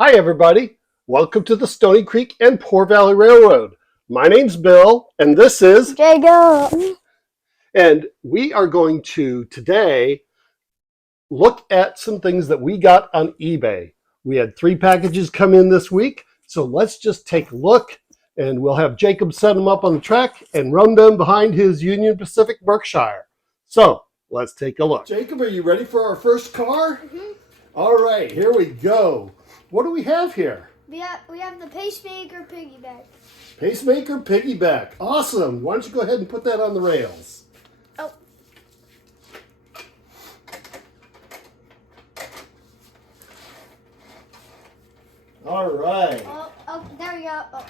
Hi, everybody. Welcome to the Stony Creek and Poor Valley Railroad. My name's Bill, and this is Jacob. and we are going to today look at some things that we got on eBay. We had 3 packages come in this week, so let's just take a look, and we'll have Jacob set them up on the track and run them behind his Union Pacific Berkshire. So let's take a look. Jacob, are you ready for our first car? Mm-hmm. All right, here we go. What do we have here? We have the pacemaker piggyback. Pacemaker piggyback. Awesome. Why don't you go ahead and put that on the rails? Oh. All right. Oh, there we go. Oh.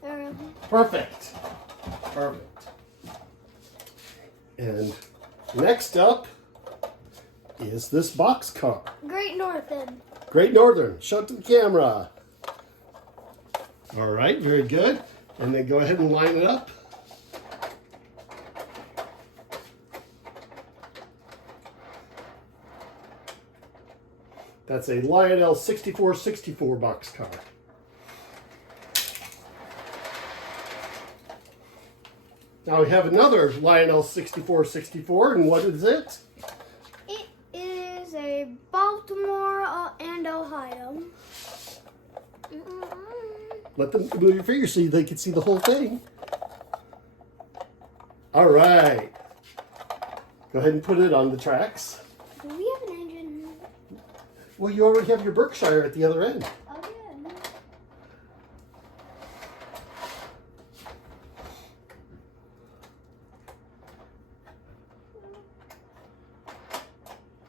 There we go. Perfect. Perfect. And next up is this box car. Great Northern. Great Northern. Show it to the camera. All right, very good. And then go ahead and line it up. That's a Lionel 6464 box car. Now we have another Lionel 6464, and what is it? It is a Baltimore and Ohio. Let them move your fingers so they can see the whole thing. All right. Go ahead and put it on the tracks. Do we have an engine? Well, you already have your Berkshire at the other end. Oh, yeah.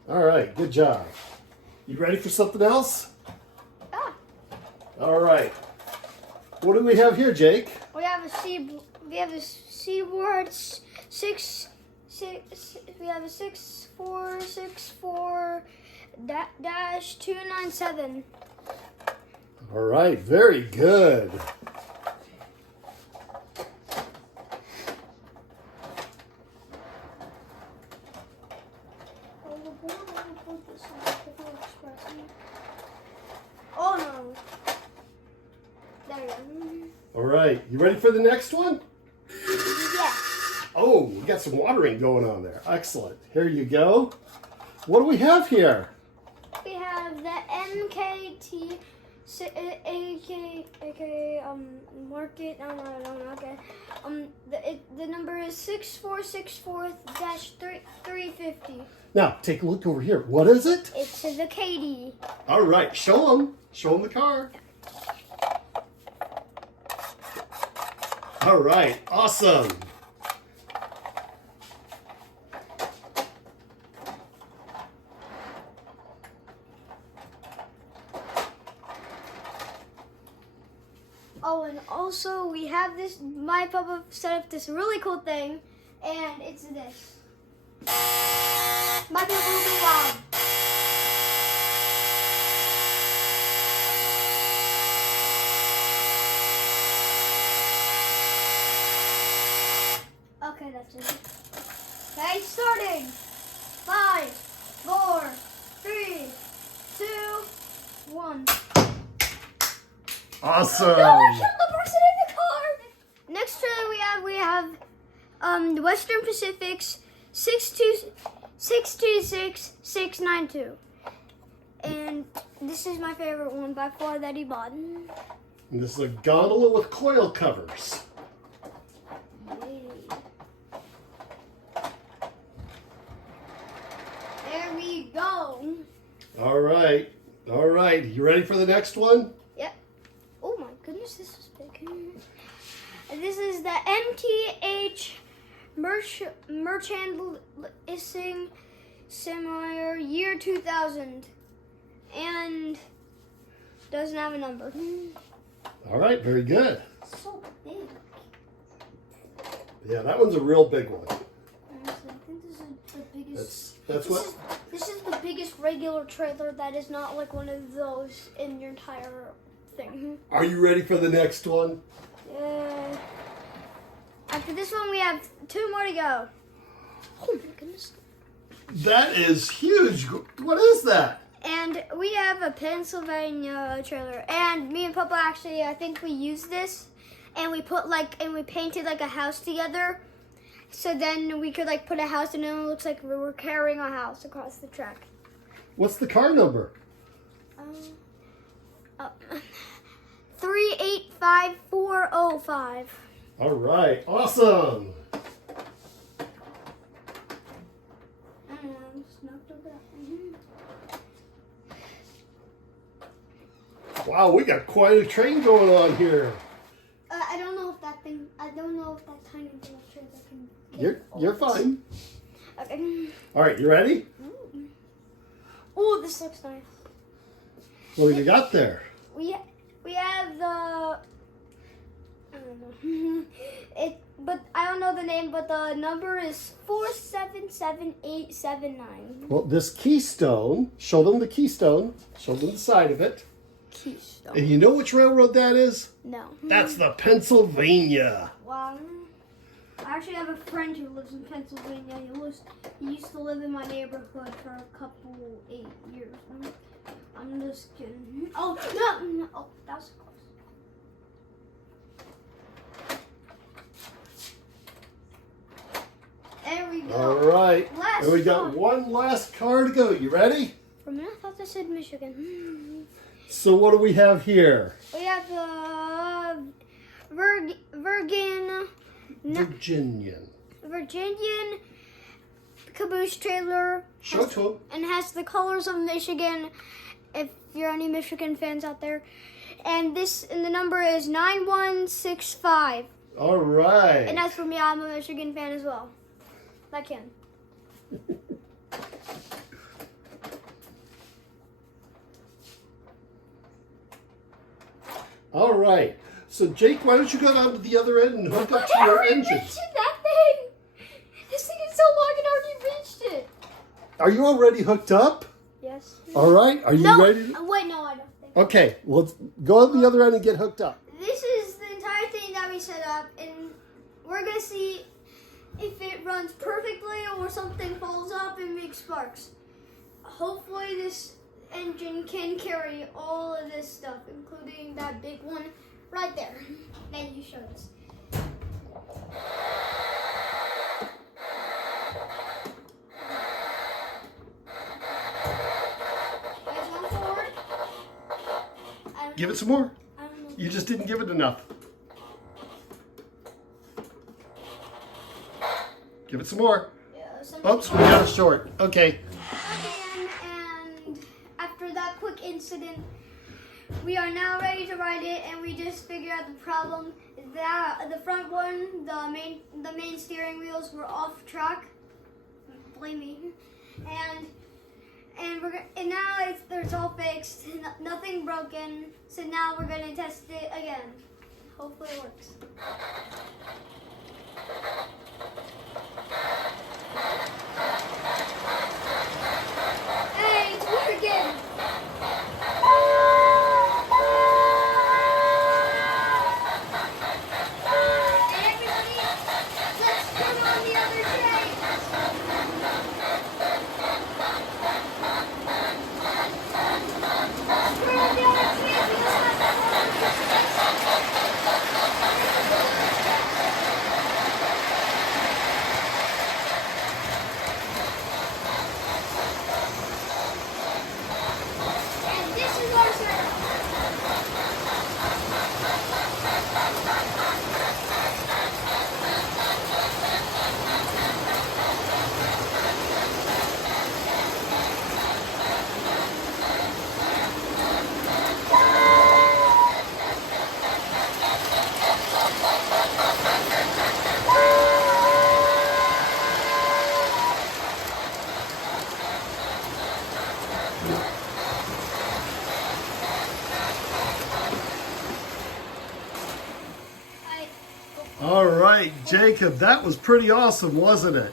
All right, good job. You ready for something else? Ah. All right. What do we have here, Jake? We have a Seaboard we have a 6464 dash 297. All right, very good. Oh no. There we go. All right, you ready for the next one? Yeah. Oh, we got some watering going on there. Excellent. Here you go. What do we have here? We have the MKT market. No, okay. The number is 6464-350. Now, take a look over here. What is it? It's the Katie. All right, show them. Show them the car. All right, awesome. Oh, and also we have this. My papa set up this really cool thing, and it's this. My papa will be loud. Okay, that's it. Okay, starting. 5, 4, 3, 2, 1. Awesome. No, I killed the person in the car. Next trailer we have the Western Pacific's 626692. And this is my favorite one by far that he bought. And this is a gondola with coil covers. There we go. All right. All right. You ready for the next one? Yep. Oh my goodness, this is big. This is the MTH Merchandising Simulator year 2000. And doesn't have a number. All right. Very good. So big. Yeah, that one's a real big one. I think this is the biggest. This is the biggest regular trailer that is not like one of those in your entire thing. Are you ready for the next one? After this one, we have 2 more to go. Oh my goodness. That is huge. What is that? And we have a Pennsylvania trailer. And me and Papa actually, I think we used this, and we painted like a house together. So then we could like put a house, and then it looks like we were carrying a house across the track. What's the car number? 385405. All right, awesome. Wow, we got quite a train going on here. I don't know if that tiny little trailer can. You're fine. Okay. All right, you ready? Oh, this looks nice. What have you got there? We have the. I don't know. But I don't know the name. But the number is 477879. Well, this keystone. Show them the keystone. Show them the side of it. Keystone. And you know which railroad that is? No. That's the Pennsylvania. Wow. I actually have a friend who lives in Pennsylvania. He used to live in my neighborhood for a couple 8 years. I'm just kidding. Oh no! Oh, that was close. There we go. All right. Last And we got one last car to go. You ready? For a minute, I thought they said Michigan. So what do we have here? We have the Virginian caboose trailer. Show to them. And has the colors of Michigan, if you're any Michigan fans out there. And the number is 9165. All right. And as for me, I'm a Michigan fan as well. Like him. All right. So Jake, why don't you go down to the other end and hook up to your engine? Reached that thing. This thing is so long and already reached it. Are you already hooked up? Yes. All right. Are you ready? Wait, no, I don't think. Okay. Let's go on the other end and get hooked up. This is the entire thing that we set up, and we're gonna see if it runs perfectly or something falls up and makes sparks. Hopefully this engine can carry all of this stuff, including that big one right there that you showed us. Guys, one forward. Give it some more. I don't know. You just didn't give it enough. Give it some more. Yeah, Oops, we got it short. Okay. And after that quick incident, we are now ready to ride it, and we just figured out the problem. That the front one, the main steering wheels were off track. Blame me. And now it's all fixed, nothing broken. So now we're gonna test it again. Hopefully it works. Hey, it's working! And everybody, let's put on the other train! Put on the other train, we just have and this is our setup. All right, Jacob, that was pretty awesome, wasn't it?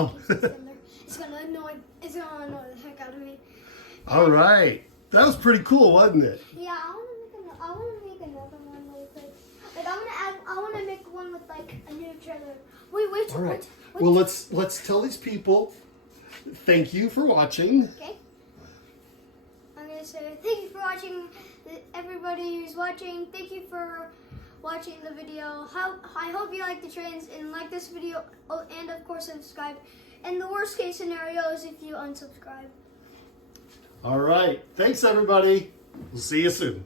Oh. It's gonna annoy the heck out of me. All right. That was pretty cool, wasn't it? Yeah, I wanna make another one really quick. Like I wanna make one with like a new trailer. Wait. All right. Wait. Well, let's tell these people thank you for watching. Okay. I'm gonna say thank you for watching. Everybody who's watching, thank you for watching the video. I hope you like the trains and like this video. Oh, and of course subscribe. And the worst case scenario is if you unsubscribe. All right. Thanks, everybody. We'll see you soon.